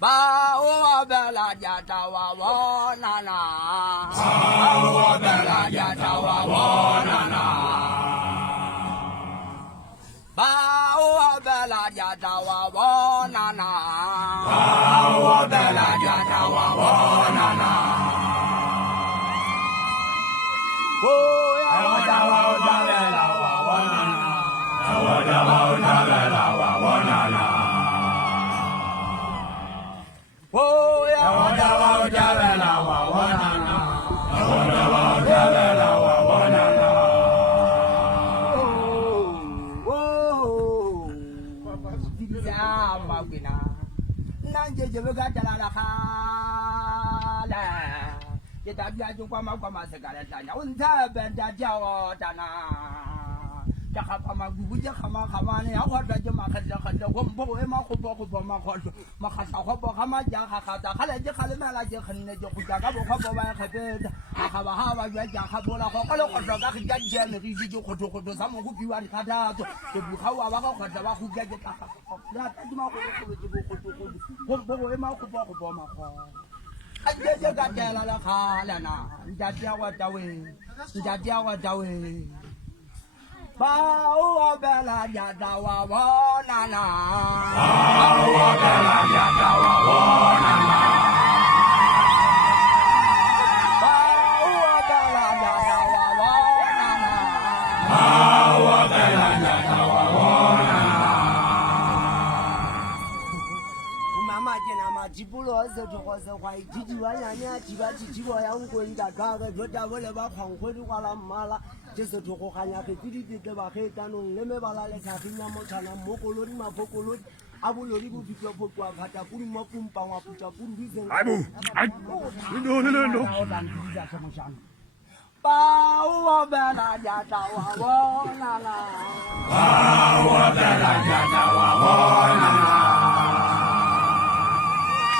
Bawa bela jata wa nana. Bawa bela jata wa nana. Bawa bela jata wa nana. Bawa bela jata wa nana. Oh ya wa bela wa nana. Wa bela wa nana. Oh ya wa bela wa nana. Wa bela wa nana. Nanje jebega talala khala yetabya jukwa kwa segala tanya unta benda jawo dana jakapa magugu jakama kamane ya kwa jama khadla gombo e ma ko ma kholo ma khasa ko bo kama jaka khata khala je khala mala je khanne je ku jaka bo ko ba khabeta akaba ha ya jaka bola ko ko ga khija ne ri je ko to sa mo ku biwa khata to ke bu khawa ba ko khata ba ku je ta la ta ma ko ko e ma ko bo ma ko anje je ga tela la khala na ndatia wa dawe Bawa bela jata wa nana. Bawa bela jata wa nana. Bawa bela jata wa nana. Bawa bela jata wa nana. Mama jena ma jibulo se joko kwa jiji wa nyanya jibo ya ngo ida gaga jota wole ba khangkhodi kwala mala Jesu to go ganya ke dite ba ge tanong le me bala le tlhaginya mo tshana mo kolodi mafokolodi a bolodi bo fitwa fotwa phata pudi mo pumpa wa putwa pudi dizen Lindo. Bawa bela jata wa nana. Bawa bela